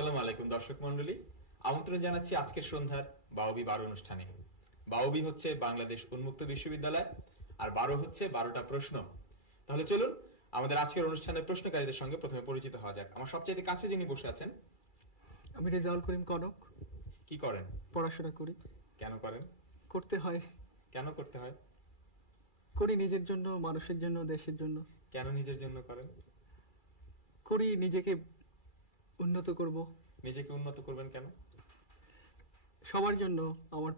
আসসালামু আলাইকুম দর্শক মণ্ডলী, আমন্ত্রণ জানাচ্ছি আজকের সন্ধ্যার বাউবি 12 অনুষ্ঠানে। বাউবি হচ্ছে বাংলাদেশ উন্মুক্ত বিশ্ববিদ্যালয়, আর 12 হচ্ছে 12টা প্রশ্ন। তাহলে চলুন আমাদের আজকের অনুষ্ঠানের প্রশ্নকারীদের সঙ্গে প্রথমে পরিচিত হওয়া যাক। আমার সবচেয়ে কাছে যিনি বসে আছেন, আমি রেজাউল করিম কনক। কি করেন? পড়াশোনা করি। কেন করেন? করতে হয়। কেন করতে হয়? করি নিজের জন্য, মানুষের জন্য, দেশের জন্য। কেন নিজের জন্য করেন? করি নিজেকে উন্নত করব। নিজেকে উন্নত করবেন কেন? সবার জন্য, আমার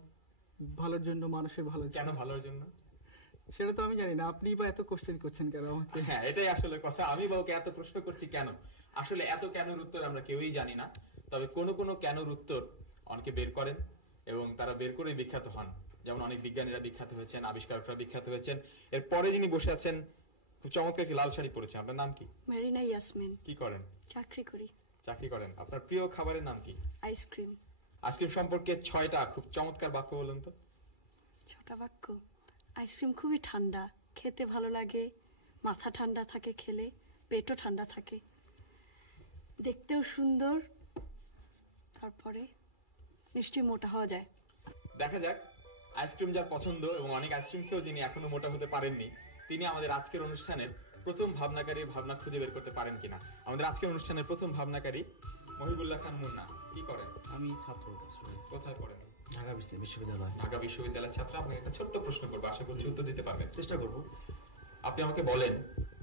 ভালোর জন্য, মানুষের ভালোর জন্য। কেন ভালোর জন্য? সেটা তো আমি জানি না, আপনি বা এত কোশ্চেন করছেন কেন আমাকে? হ্যাঁ, এটাই আসলে কথা। আমি বা ওকে এত প্রশ্ন করছি কেন? আসলে এত কেনর উত্তর আমরা কেউই জানি না। তবে কোন কোন কেনর উত্তর অনেকে বের করেন এবং তারা বের করে বিখ্যাত হন। যেমন অনেক বিজ্ঞানীরা বিখ্যাত হয়েছেন, আবিষ্কারকরা বিখ্যাত হয়েছেন। এরপরে যিনি বসে আছেন, খুব চমৎকার একটি লাল শাড়ি পরেছেন। আপনার নাম কি? মেরিনা ইয়াসমিন। কি করেন? চাকরি করি। চাকরি করেন। আপনার প্রিয় খাবারের নাম কি? আইসক্রিম। আইসক্রিম সম্পর্কে 6টা খুব চমৎকার বাক্য বলুন তো। 6টা বাক্য। আইসক্রিম খুবই ঠান্ডা, খেতে ভালো লাগে, মাথা ঠান্ডা থাকে খেলে, পেটও ঠান্ডা থাকে, দেখতেও সুন্দর, তারপরে নিশ্চয়ই মোটা হওয়া যায়। দেখা যাক আইসক্রিম যার পছন্দ এবং অনেক আইসক্রিম খেয়েও যিনি এখনো মোটা হতে পারেননি, তিনি আমাদের আজকের অনুষ্ঠানের প্রথম ভাবনাকারীর ভাবনা খুঁজে বের করতে পারেন কিনা। আমাদের আজকের অনুষ্ঠানের প্রথম ভাবনাকারী মহিবুল্লাহ খান মুন্না। কি করেন? আমি ছাত্র। কোথায় পড়েন? ঢাকা বিশ্ববিদ্যালয়। ঢাকা বিশ্ববিদ্যালয়ের ছাত্র। আপনাকে একটা ছোট্ট প্রশ্ন করবো, আশা করছি উত্তর দিতে পারবেন। চেষ্টা করব। আপনি আমাকে বলেন,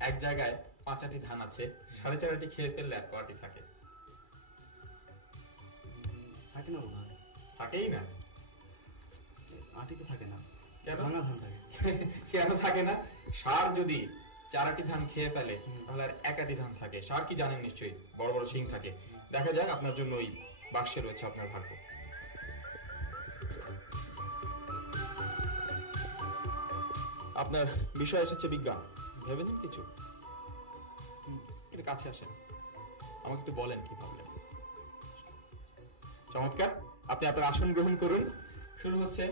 এক জায়গায় 5 আটি ধান আছে, 4.5 আটি খেয়ে ফেললে আর কয়টি থাকে? থাকে না মনে হয়। থাকেই না? আটি তো থাকে না। কেন? ভাঙা ধান থাকে। কেন থাকে না? ষাঁড় যদি 4 আটি ধান খেয়ে ফেলে তাহলে আর 1 আটি ধান থাকে। ষাঁড় কি জানেন নিশ্চয়ই, বড় বড় শিং থাকে। দেখা যাক, আপনার জন্য ওই বাক্সে রয়েছে আপনার ভাগ্য। আপনার বিষয় এসেছে বিজ্ঞান। ভেবেছেন কিছু? একটু কাছে আসেন, আমাকে একটু বলেন কি ভাবলেন। চমৎকার, আপনি আপনার আসন গ্রহণ করুন। শুরু হচ্ছে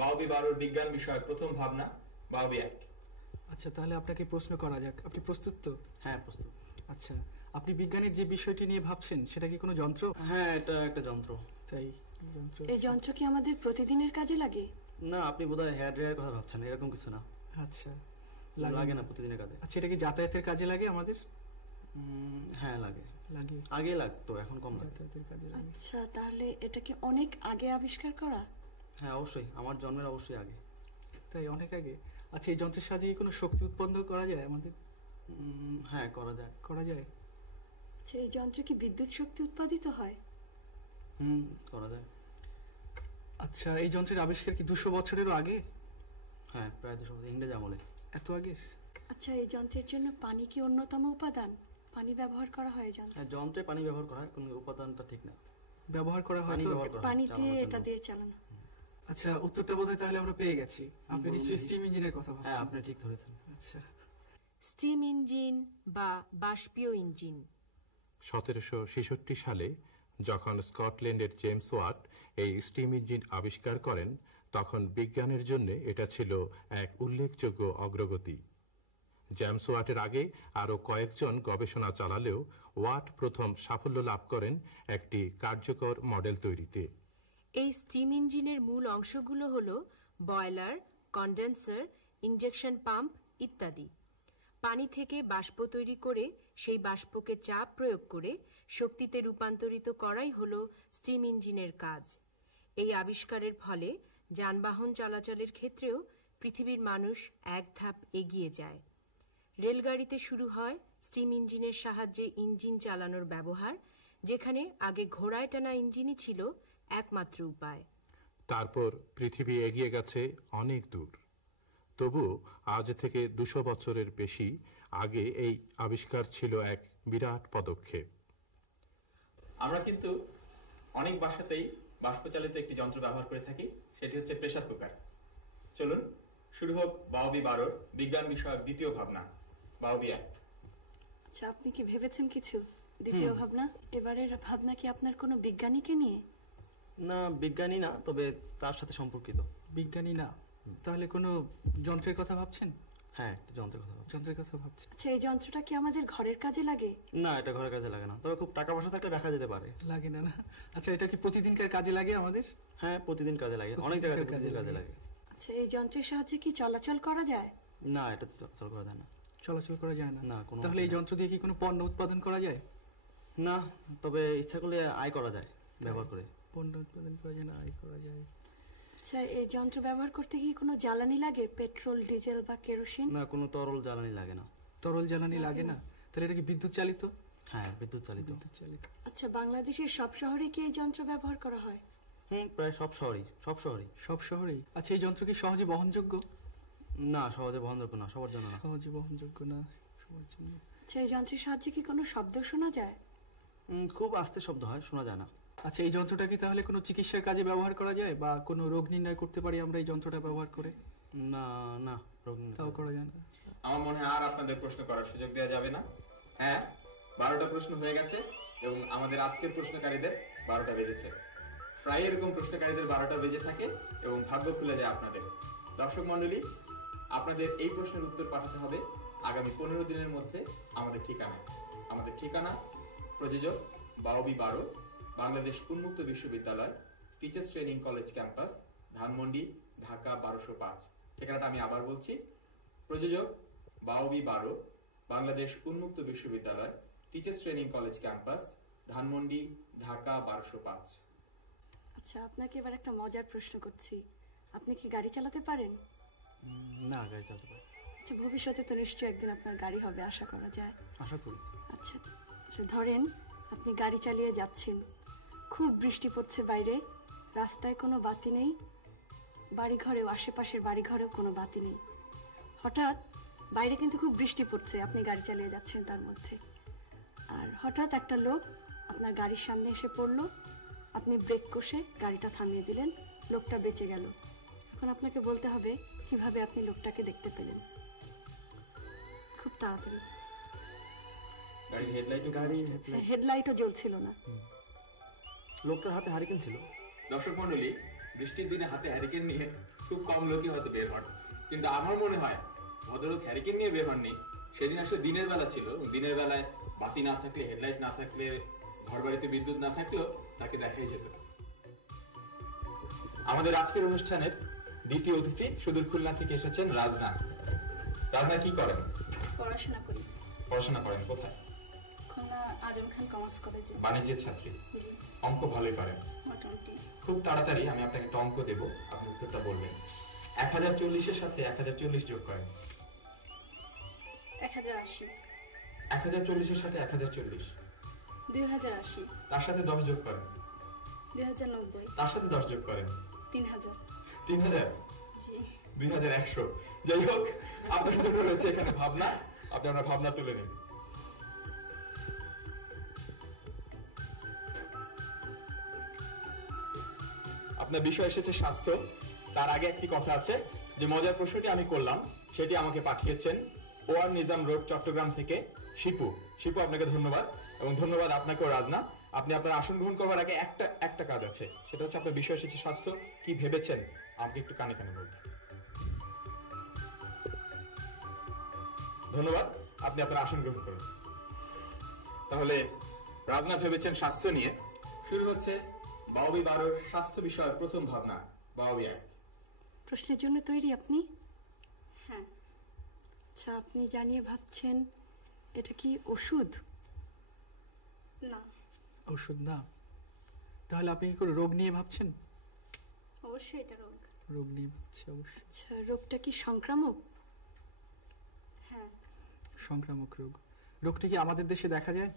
বাউবি 12 বিজ্ঞান বিষয়ক প্রথম ভাবনা, বাউবি 1। আচ্ছা, তাহলে আপনাকে প্রশ্ন করা যাক। আপনি প্রস্তুত তো? হ্যাঁ, প্রস্তুত। আচ্ছা, আপনি বিজ্ঞানের যে বিষয়টি নিয়ে ভাবছেন সেটা কি কোনো যন্ত্র? হ্যাঁ, এটা একটা যন্ত্র। তাই যন্ত্র। এই যন্ত্র কি আমাদের প্রতিদিনের কাজে লাগে? না, আপনি বোধহয় হেয়ার ড্রায়ার কথা ভাবছেন, এরকম কিছু না। আচ্ছা, লাগে না প্রতিদিনের কাজে। আচ্ছা, এটা কি যাতায়াতের কাজে লাগে আমাদের? হ্যাঁ, লাগে। লাগে। আগে লাগতো, এখন কম লাগে। যাতায়াতের কাজে লাগে। আচ্ছা, তাহলে এটা কি অনেক আগে আবিষ্কার করা? হ্যাঁ, অবশ্যই, আমার জন্মের অবশ্যই আগে। তাই, অনেক আগে। আচ্ছা, এই যন্ত্রের সাহায্যে কোনো শক্তি উৎপন্ন করা যায় আমাদের? হ্যাঁ, করা যায়। করা যায়। আচ্ছা, এই যন্ত্রে কি বিদ্যুৎ শক্তি উৎপাদিত হয়? করা যায়। আচ্ছা, এই যন্ত্রের আবিষ্কার কি 200 বছরেরও আগে? হ্যাঁ, প্রায় 200 বছর, ইংরেজ আমলে। এত আগে? আচ্ছা, এই যন্ত্রের জন্য পানি কি অন্যতম উপাদান? পানি ব্যবহার করা হয় যন্ত্রে? হ্যাঁ, যন্ত্রে পানি ব্যবহার করা হয়, কোনো উপাদানটা ঠিক না। ব্যবহার করা হয় পানি দিয়ে, এটা দিয়ে চালানো। আচ্ছা, উত্তরটা বোধহয় তাহলে আমরা পেয়ে গেছি। আপনি নিশ্চয়ই স্টিম ইঞ্জিনের কথা ভাবছেন। হ্যাঁ, আপনি ঠিক ধরেছেন। আচ্ছা, স্টিম ইঞ্জিন বা বাষ্পীয় ইঞ্জিন। 1766 সালে যখন স্কটল্যান্ডের জেমস ওয়াট এই স্টিম ইঞ্জিন আবিষ্কার করেন, তখন বিজ্ঞানের জন্য এটা ছিল এক উল্লেখযোগ্য অগ্রগতি। জেমস ওয়াটের আগে আরও কয়েকজন গবেষণা চালালেও ওয়াট প্রথম সাফল্য লাভ করেন একটি কার্যকর মডেল তৈরিতে। এই স্টিম ইঞ্জিনের মূল অংশগুলো হল বয়লার, কন্ডেন্সার, ইনজেকশন পাম্প ইত্যাদি। পানি থেকে বাষ্প তৈরি করে সেই বাষ্পকে চাপ প্রয়োগ করে শক্তিতে রূপান্তরিত করাই হল স্টিম ইঞ্জিনের কাজ। এই আবিষ্কারের ফলে যানবাহন চলাচলের ক্ষেত্রেও পৃথিবীর মানুষ এক ধাপ এগিয়ে যায়। রেলগাড়িতে শুরু হয় স্টিম ইঞ্জিনের সাহায্যে ইঞ্জিন চালানোর ব্যবহার, যেখানে আগে ঘোড়ায় টানা ইঞ্জিনই ছিল একমাত্র উপায়। তারপর পৃথিবী এগিয়ে গেছে অনেক দূর। তবুও আজ থেকে 200 বছরের বেশি আগে এই আবিষ্কার ছিল এক বিরাট পদক্ষেপ। আমরা কিন্তু অনেক বাসাতেই বাষ্পচালিত একটি যন্ত্র ব্যবহার করে থাকি, সেটি হচ্ছে প্রেসার কুকার। চলুন শুরু হোক বাউবি 12 বিজ্ঞান বিষয়ক দ্বিতীয় ভাবনা, বাউবি 1। আচ্ছা, আপনি কি ভেবেছেন কিছু দ্বিতীয় ভাবনা? এবারের ভাবনা কি আপনার কোনো বিজ্ঞানীকে নিয়ে? না, বিজ্ঞানী না, তবে তার সাথে সম্পর্কিত। বিজ্ঞানী না, তাহলে কোনো যন্ত্রের কথা ভাবছেন? হ্যাঁ, একটা যন্ত্রের কথা ভাবছি। যন্ত্রের কথা ভাবছি। আচ্ছা, এই যন্ত্রটা কি আমাদের ঘরের কাজে লাগে? না, এটা ঘরের কাজে লাগে না, তবে খুব টাকা পয়সা থাকলে রাখা যেতে পারে। লাগে না? না। আচ্ছা, এটা কি প্রতিদিনকার কাজে লাগে আমাদের? হ্যাঁ, প্রতিদিন কাজে লাগে, অনেক জায়গায় প্রতিদিন কাজে লাগে। আচ্ছা, এই যন্ত্রের সাহায্যে কি চলাচল করা যায়? না, এটা তো চলাচল করা যায় না। চলাচল করা যায় না? না, কোনো তাহলে এই যন্ত্র দিয়ে কি কোনো পণ্য উৎপাদন করা যায়? না, তবে ইচ্ছা করলে আয় করা যায় ব্যবহার করে। পণ্য উৎপাদন করা যায় না, আয় করা যায়। আচ্ছা, এই যন্ত্র ব্যবহার করতে কি কোনো জ্বালানি লাগে? পেট্রোল, ডিজেল বা কেরোসিন? না, কোনো তরল জ্বালানি লাগে না। তরল জ্বালানি লাগে না? তাহলে এটা কি বিদ্যুৎ চালিত? হ্যাঁ, বিদ্যুৎ চালিত। বিদ্যুৎ চালিত। আচ্ছা, বাংলাদেশের সব শহরে কি এই যন্ত্র ব্যবহার করা হয়? প্রায় সব শহরেই, সব শহরেই। সব শহরেই? আচ্ছা, এই যন্ত্র কি সহজে বহনযোগ্য? না, সহজে বহনযোগ্য না, সবার জন্য না। সহজে বহনযোগ্য না সবার জন্য। আচ্ছা, এই যন্ত্রের সাহায্যে কি কোনো শব্দ শোনা যায়? খুব আস্তে শব্দ হয়, শোনা যায় না। আচ্ছা, এই যন্ত্রটা কি তাহলে কোনো চিকিৎসার কাজে ব্যবহার করা যায়, বা কোনো রোগ নির্ণয় করতে পারি আমরা এই যন্ত্রটা ব্যবহার করে? না, না, রোগ নির্ণয় তাও করা যায় না। আমার মনে হয় আর আপনাদের প্রশ্ন করার সুযোগ দেওয়া যাবে না। হ্যাঁ, 12টা প্রশ্ন হয়ে গেছে এবং আমাদের আজকের প্রশ্নকারীদের 12টা বেজেছে। প্রায় এরকম প্রশ্নকারীদের 12টা বেজে থাকে এবং ভাগ্য খুলে যায় আপনাদের। দর্শক মণ্ডলী, আপনাদের এই প্রশ্নের উত্তর পাঠাতে হবে আগামী 15 দিনের মধ্যে আমাদের ঠিকানায়। আমাদের ঠিকানা প্রযোজক বাওবি 12, বাংলাদেশ উন্মুক্ত বিশ্ববিদ্যালয়, teachers training college campus, Dhanmondi, Dhaka 1205। ঠিকানাটা আমি আবার বলছি, প্রযোজক বাওবি 12, বাংলাদেশ উন্মুক্ত বিশ্ববিদ্যালয়, teachers training college campus, Dhanmondi, Dhaka 1205। আচ্ছা, আপনাকে এবার একটা মজার প্রশ্ন করছি। আপনি কি গাড়ি চালাতে পারেন? না, গাড়ি চালাতে পারি। আচ্ছা, ভবিষ্যতে তো নিশ্চয়ই একদিন আপনার গাড়ি হবে, আশা করা যায়। আশা করি। আচ্ছা, আচ্ছা, ধরেন আপনি গাড়ি চালিয়ে যাচ্ছেন, খুব বৃষ্টি পড়ছে বাইরে, রাস্তায় কোনো বাতি নেই, বাড়িঘরেও, আশেপাশের বাড়িঘরেও কোনো বাতি নেই। হঠাৎ বাইরে কিন্তু খুব বৃষ্টি পড়ছে, আপনি গাড়ি চালিয়ে যাচ্ছেন তার মধ্যে, আর হঠাৎ একটা লোক আপনার গাড়ির সামনে এসে পড়লো, আপনি ব্রেক কষে গাড়িটা থামিয়ে দিলেন, লোকটা বেঁচে গেল। এখন আপনাকে বলতে হবে কিভাবে আপনি লোকটাকে দেখতে পেলেন, খুব তাড়াতাড়ি। গাড়ির হেডলাইটও হেডলাইটও জ্বলছিল না। লোকটার হাতে হারিকেন ছিল। দর্শক মণ্ডলী, বৃষ্টির দিনে হাতে হ্যারিকেন নিয়ে খুব কম লোকই হয়তো বের হন, কিন্তু আমার মনে হয় ভদ্রলোক হ্যারিকেন নিয়ে বের হননি। সেদিন আসলে দিনের বেলা ছিল, দিনের বেলায় বাতি না থাকলে, হেডলাইট না থাকলে, ঘর বাড়িতে বিদ্যুৎ না থাকলেও তাকে দেখাই যেত। আমাদের আজকের অনুষ্ঠানের দ্বিতীয় অতিথি সুদূর খুলনা থেকে এসেছেন রাজনা। রাজনা কি করেন? পড়াশোনা করি। পড়াশোনা করেন কোথায়? খুলনা আজম খান কমার্স কলেজে। বাণিজ্যের ছাত্রী। জি, অঙ্ক ভালোই পারেন? মোটামুটি। খুব তাড়াতাড়ি আমি আপনাকে একটা অঙ্ক দেবো, আপনি উত্তরটা বলবেন। 1040 এর সাথে 1040 যোগ করেন। 1080। 1040 এর সাথে 1040। 2080। তার সাথে 10 যোগ করেন। 2090। তার সাথে 10 যোগ করেন। 3000। 3000। জি। 2100। যাই হোক, আপনার জন্য রয়েছে এখানে ভাবনা, আপনি আপনার ভাবনা তুলে নিন। আপনার বিষয় এসেছে স্বাস্থ্য। তার আগে একটি কথা আছে, যে মজার প্রশ্নটি আমি করলাম সেটি আমাকে পাঠিয়েছেন ওয়ার নিজাম রোড, চট্টগ্রাম থেকে শিপু। শিপু, আপনাকে ধন্যবাদ, এবং ধন্যবাদ আপনাকেও রাজনা। আপনি আপনার আসন গ্রহণ করবার আগে একটা কাজ আছে, সেটা হচ্ছে আপনার বিষয় এসেছে স্বাস্থ্য, কি ভেবেছেন আমাকে একটু কানে কানে বলতে। ধন্যবাদ, আপনি আপনার আসন গ্রহণ করুন। তাহলে রাজনা ভেবেছেন স্বাস্থ্য নিয়ে। শুরু হচ্ছে বাওবি 12 স্বাস্থ্য বিষয়ক প্রথম ভাবনা। বাওবি 1। প্রশ্নের জন্য তৈরি আপনি? হ্যাঁ। আচ্ছা, আপনি জানিয়ে ভাবছেন এটা কি ওষুধ? না। ওষুধ না? তাহলে আপনি কি করে রোগ নিয়ে ভাবছেন? অবশ্যই এটা রোগ। রোগ নিয়ে ভাবছি অবশ্যই। আচ্ছা, রোগটা কি সংক্রামক? হ্যাঁ। সংক্রামক রোগ। রোগটা কি আমাদের দেশে দেখা যায়?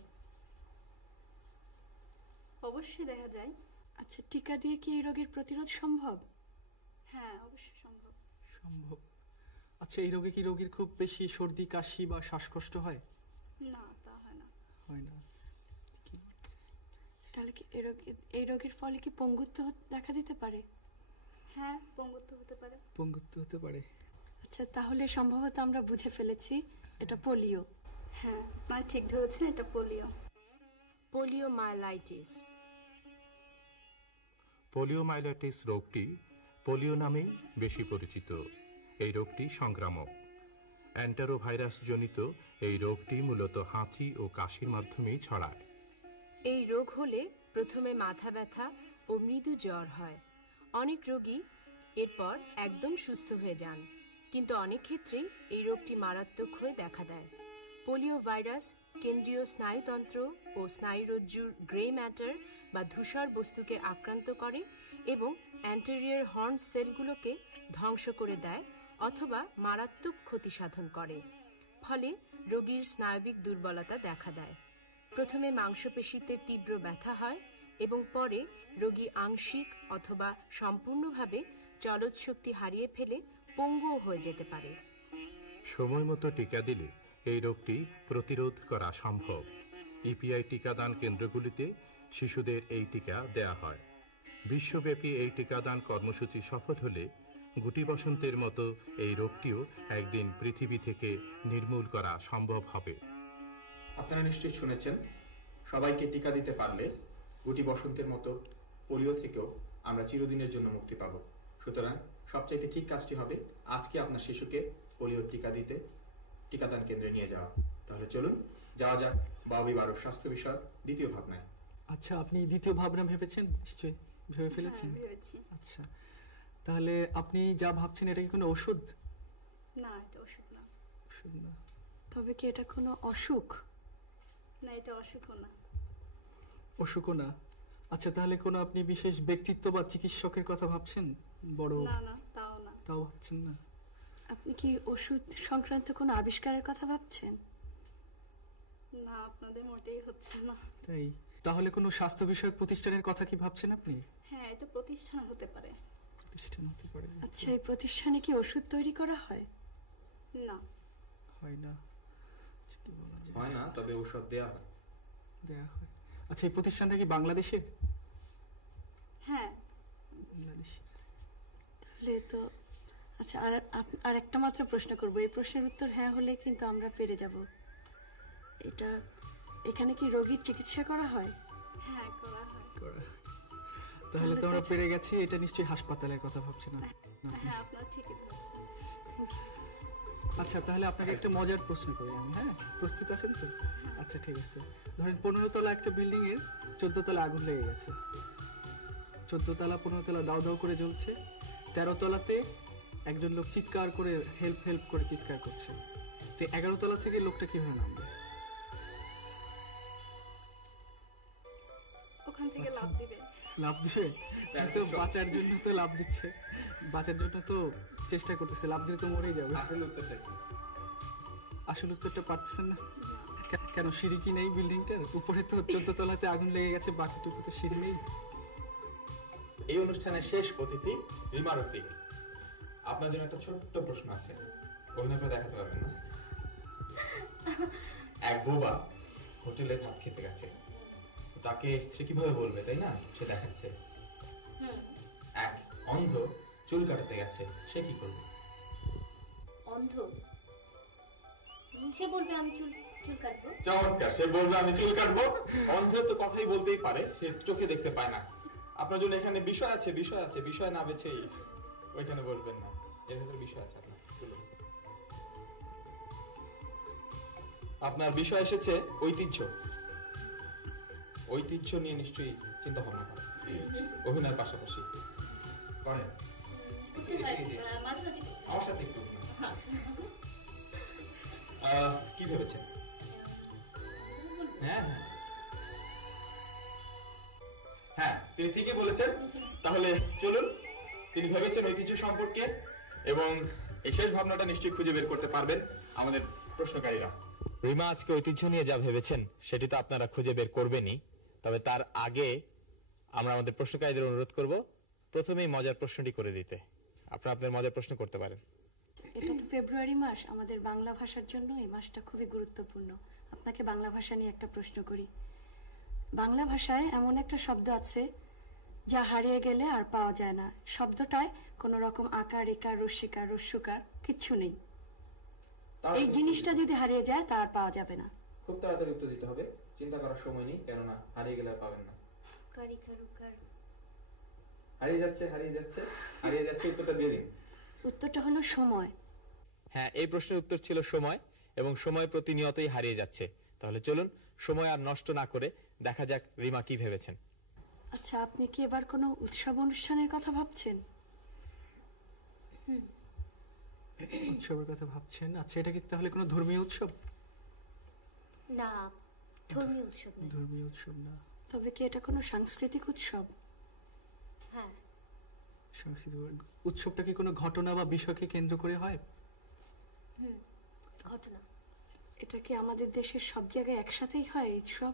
অবশ্যই দেখা যায়। আচ্ছা, টিকা দিয়ে কি এই রোগের প্রতিরোধ সম্ভব? হ্যাঁ, অবশ্যই সম্ভব। সম্ভব। আচ্ছা, এই রোগে কি রোগীর খুব বেশি সর্দি, কাশি বা শ্বাসকষ্ট হয়? না, তা হয় না। হয় না। তাহলে কি এই রোগের ফলে কি পঙ্গুত্ব দেখা দিতে পারে? হ্যাঁ, পঙ্গুত্ব হতে পারে। পঙ্গুত্ব হতে পারে। আচ্ছা, তাহলে সম্ভবত আমরা বুঝে ফেলেছি এটা পোলিও। হ্যাঁ, আপনি ঠিক ধরেছেন, এটা পোলিও। পোলিওমাইলাইটিস। পোলিওমাইলাইটিস রোগটি পোলিও নামেই বেশি পরিচিত। এই রোগটি সংক্রামক। অ্যান্টারোভাইরাস জনিত এই রোগটি মূলত হাঁচি ও কাশির মাধ্যমেই ছড়ায়। এই রোগ হলে প্রথমে মাথা ব্যথা ও মৃদু জ্বর হয়। অনেক রোগী এরপর একদম সুস্থ হয়ে যান, কিন্তু অনেক ক্ষেত্রেই এই রোগটি মারাত্মক হয়ে দেখা দেয়। পোলিও ভাইরাস কেন্দ্রীয় স্নায়ুতন্ত্র ও স্নায়ুরজ্জুর গ্রে ম্যাটার বা ধূসর বস্তুকে আক্রান্ত করে এবং অ্যান্টেরিয়র হর্ন সেলগুলোকে ধ্বংস করে দেয় অথবা মারাত্মক ক্ষতি সাধন করে। ফলে রোগীর স্নায়বিক দুর্বলতা দেখা দেয়। প্রথমে মাংসপেশিতে তীব্র ব্যথা হয় এবং পরে রোগী আংশিক অথবা সম্পূর্ণভাবে চলৎশক্তি হারিয়ে ফেলে পঙ্গুও হয়ে যেতে পারে। সময় মতো টিকা দিলে এই রোগটি প্রতিরোধ করা সম্ভব। ইপিআই টিকাদান কেন্দ্রগুলিতে শিশুদের এই টিকা দেয়া হয়। বিশ্বব্যাপী এই টিকাদান কর্মসূচি সফল হলে গুটি বসন্তের মতো এই রোগটিও একদিন পৃথিবী থেকে নির্মূল করা সম্ভব হবে। আপনারা নিশ্চয়ই শুনেছেন, সবাইকে টিকা দিতে পারলে গুটি বসন্তের মতো পোলিও থেকেও আমরা চিরদিনের জন্য মুক্তি পাব। সুতরাং সবচাইতে ঠিক কাজটি হবে আজকে আপনার শিশুকে পোলিওর টিকা দিতে টিকাদান কেন্দ্রে নিয়ে যাওয়া। তাহলে চলুন যাওয়া যাক বাবি বারো স্বাস্থ্য বিষয়ক দ্বিতীয় ভাবনায়। আচ্ছা, আপনি দ্বিতীয় ভাবনা ভেবেছেন? নিশ্চয়ই ভেবে ফেলেছেন। হ্যাঁ, ভেবেছি। আচ্ছা, তাহলে আপনি যা ভাবছেন এটা কি কোনো ওষুধ? না, এটা ওষুধ না। ওষুধ না। তবে কি এটা কোনো অসুখ? না, এটা অসুখও না। অসুখও না। আচ্ছা, তাহলে কোনো আপনি বিশেষ ব্যক্তিত্ব বা চিকিৎসকের কথা ভাবছেন? বড়? না না, তাও না। তাও ভাবছেন না? আপনি কি ওষুধ সংক্রান্ত কোনো আবিষ্কারের কথা ভাবছেন? না, আপনাদের মোটেই হচ্ছে না। তাই? তাহলে কোনো স্বাস্থ্য বিষয়ক প্রতিষ্ঠানের কথা কি ভাবছেন আপনি? হ্যাঁ, এটা প্রতিষ্ঠান হতে পারে। প্রতিষ্ঠান হতে পারে? আচ্ছা, এই প্রতিষ্ঠানে কি ওষুধ তৈরি করা হয়? না। হয় না। আচ্ছা, কি বলা যায়? হয় না, তবে ঔষধ দেয়া হয়। দেয়া হয়। আচ্ছা, এই প্রতিষ্ঠানটা কি বাংলাদেশের? হ্যাঁ। বাংলাদেশে। তাহলে তো আচ্ছা, আর একটা মাত্র প্রশ্ন করব। এই প্রশ্নের উত্তর হ্যাঁ হলে কিন্তু আমরা পেরে যাব। এখানে কি রোগীর চিকিৎসা করা হয়? হ্যাঁ, করা হয়। তাহলে তো আমরা পেরে গেছি, এটা নিশ্চয়ই হাসপাতালের কথা ভাবছেন না? হ্যাঁ, আপনার ঠিকই ধরেছেন। আচ্ছা, তাহলে আপনাকে একটা মজার প্রশ্ন করি আমি। হ্যাঁ, প্রস্তুত আছেন তো? আচ্ছা, ঠিক আছে। ধরেন 15 তলা একটা বিল্ডিং এর 14 তলা আগুন লেগে গেছে। 14 তলা 15 তলা দাও দাও করে জ্বলছে। 13 তলাতে একজন লোক চিৎকার করে হেল্প হেল্প করে চিৎকার করছে। তো 11 তলা থেকে লোকটা কিভাবে নামবে? ওখান থেকে লাফ দিবে। লাভ দিবে? তো বাঁচার জন্য তো লাভ দিচ্ছে, বাঁচার জন্য তো চেষ্টা করতেছে, লাভ দিলে তো মরেই যাবে। আসলে উত্তরটা কি? আসল উত্তরটা পারতেছেন না কেন? সিঁড়ি কি নেই বিল্ডিংটার উপরে? তো 14 তলাতে আগুন লেগে গেছে, বাকিটুকু তো সিঁড়ি নেই। এই অনুষ্ঠানের শেষ অতিথি রিমা রফিক। আপনার জন্য একটা ছোট্ট প্রশ্ন আছে, অভিনয় করে দেখাতে পারবেন না? এক বোবা হোটেলে ভাত খেতে গেছে, তাকে সে কিভাবে বলবে, তাই না? সে দেখাচ্ছে। এক অন্ধ চুল কাটাতে গেছে, সে কি করবে? অন্ধ সে বলবে আমি চুল চুল কাটবো। চমৎকার, সে বলবে আমি চুল কাটবো। অন্ধ তো কথাই বলতেই পারে, সে চোখে দেখতে পায় না। আপনার জন্য এখানে বিষয় আছে, বিষয় আছে, বিষয় না বেছেই ওইখানে বলবেন না, এর ভেতরে বিষয় আছে। আপনার বিষয় এসেছে ঐতিহ্য। ঐতিহ্য নিয়ে নিশ্চয়ই চিন্তা ভাবনা করেন অভিনয়ের পাশাপাশি। করেন? মাঝে মাঝে আমার সাথে একটু অভিনয়। কি ভেবেছেন? হ্যাঁ হ্যাঁ হ্যাঁ, তিনি ঠিকই বলেছেন। তাহলে চলুন, তিনি ভেবেছেন ঐতিহ্য সম্পর্কে, এবং এই শেষ ভাবনাটা নিশ্চয়ই খুঁজে বের করতে পারবেন আমাদের প্রশ্নকারীরা। রিমা আজকে ঐতিহ্য নিয়ে যা ভেবেছেন সেটি তো আপনারা খুঁজে বের করবেনই, তবে তার আগে আমরা আমাদের প্রশ্নকারীদের অনুরোধ করব প্রথমেই মজার প্রশ্নটি করে দিতে। আপনারা আপনাদের মজার প্রশ্ন করতে পারেন। এটা তো ফেব্রুয়ারি মাস, আমাদের বাংলা ভাষার জন্য এই মাসটা খুবই গুরুত্বপূর্ণ। আপনাকে বাংলা ভাষা নিয়ে একটা প্রশ্ন করি। বাংলা ভাষায় এমন একটা শব্দ আছে যা হারিয়ে গেলে আর পাওয়া যায় না। শব্দটায় কোনো রকম আকার ইকার রস্যিকার রস্যকার কিচ্ছু নেই। এই জিনিসটা যদি হারিয়ে যায় তা আর পাওয়া যাবে না। খুব তাড়াতাড়ি উত্তর দিতে হবে, চিন্তা করার সময় নেই, কেননা হারিয়ে গেলে আর পাবেন না। হারিয়ে যাচ্ছে, হারিয়ে যাচ্ছে, হারিয়ে যাচ্ছে, উত্তরটা দিয়ে দিন। উত্তরটা হলো সময়। হ্যাঁ, এই প্রশ্নের উত্তর ছিল সময়, এবং সময় প্রতিনিয়তই হারিয়ে যাচ্ছে। তাহলে চলুন সময় আর নষ্ট না করে দেখা যাক রিমা কি ভেবেছেন। আচ্ছা, আপনি কি এবার কোনো উৎসব অনুষ্ঠানের কথা ভাবছেন? উৎসবের কথা ভাবছেন? আচ্ছা, এটা কি তাহলে কোনো ধর্মীয় উৎসব? না, ধর্মীয় উৎসব না। ধর্মীয় উৎসব না। তবে কি এটা কোনো সাংস্কৃতিক উৎসব? হ্যাঁ, সাংস্কৃতিক উৎসবটা কি কোনো ঘটনা বা বিষয়কে কেন্দ্র করে হয়? ঘটনা। এটা কি আমাদের দেশের সব জায়গায় একসাথেই হয় এই উৎসব?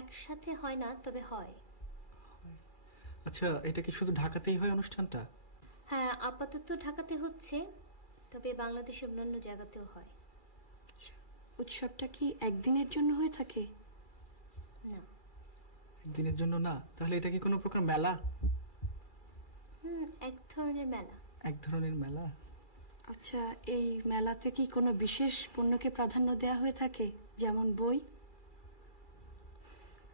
একসাথে হয় না, তবে হয়। আচ্ছা, এটা কি শুধু ঢাকাতেই হয় অনুষ্ঠানটা? হ্যাঁ, আপাতত ঢাকাতে হচ্ছে, তবে বাংলাদেশের অন্যান্য জায়গাতেও হয়। উৎসবটা কি একদিনের জন্য হয়ে থাকে? না। একদিনের জন্য না? তাহলে এটা কি কোনো প্রকার মেলা? এক ধরনের মেলা। এক ধরনের মেলা। আচ্ছা, এই মেলাতে কি কোনো বিশেষ পণ্যকে প্রাধান্য দেওয়া হয়ে থাকে, যেমন বই?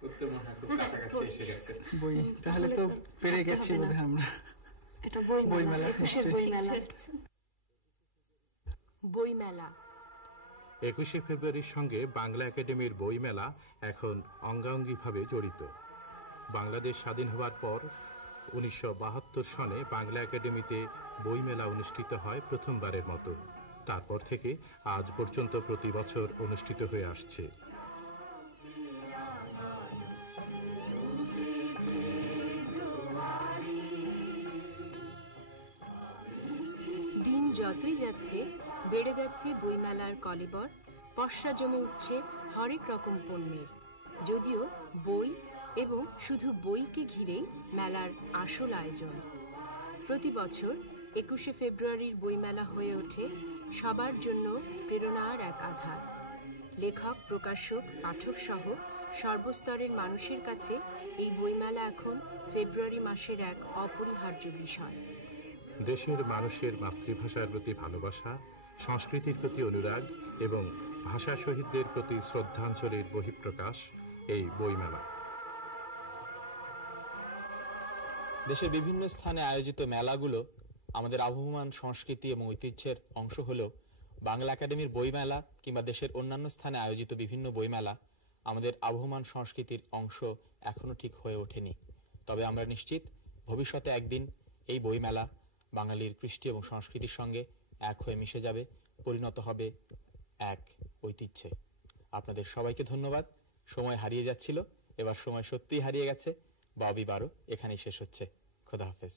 উত্তর মনে হয় খুব কাছাকাছি এসে গেছে। বই? তাহলে তো পেরে গেছি বোধহয় আমরা। এটা বই বই মেলা, মেলা, একুশের নিশ্চয়ই। বই মেলা। বই মেলা। 21শে ফেব্রুয়ারির সঙ্গে বাংলা একাডেমির বইমেলা এখন অঙ্গাঙ্গিভাবে জড়িত। বাংলাদেশ স্বাধীন হওয়ার পর 1972 সনে বাংলা একাডেমিতে বইমেলা অনুষ্ঠিত হয় প্রথমবারের মতো। তারপর থেকে আজ পর্যন্ত প্রতি বছর অনুষ্ঠিত হয়ে আসছে। দিন যতই যাচ্ছে বেড়ে যাচ্ছে বইমেলার কলেবর, পসরা জমে উঠছে হরেক রকম পণ্যের। যদিও বই এবং শুধু বইকে ঘিরেই মেলার আসল আয়োজন। প্রতি বছর 21শে ফেব্রুয়ারির বইমেলা হয়ে ওঠে সবার জন্য প্রেরণার এক আধার। লেখক, প্রকাশক, পাঠক সহ সর্বস্তরের মানুষের কাছে এই বইমেলা এখন ফেব্রুয়ারি মাসের এক অপরিহার্য বিষয়। দেশের মানুষের মাতৃভাষার প্রতি ভালোবাসা, সংস্কৃতির প্রতি অনুরাগ এবং ভাষা শহীদদের প্রতি শ্রদ্ধাঞ্জলির বহিঃপ্রকাশ এই বইমেলা। দেশের বিভিন্ন স্থানে আয়োজিত মেলাগুলো আমাদের আবহমান সংস্কৃতি এবং ঐতিহ্যের অংশ হলেও বাংলা একাডেমির বইমেলা কিংবা দেশের অন্যান্য স্থানে আয়োজিত বিভিন্ন বইমেলা আমাদের আবহমান সংস্কৃতির অংশ এখনো ঠিক হয়ে ওঠেনি। তবে আমরা নিশ্চিত ভবিষ্যতে একদিন এই বইমেলা বাঙালির কৃষ্টি এবং সংস্কৃতির সঙ্গে এক হয়ে মিশে যাবে, পরিণত হবে এক ঐতিহ্যে। আপনাদের সবাইকে ধন্যবাদ। সময় হারিয়ে যাচ্ছিল, এবার সময় সত্যিই হারিয়ে গেছে। ববি বারো এখানেই শেষ হচ্ছে। খোদা হাফেজ।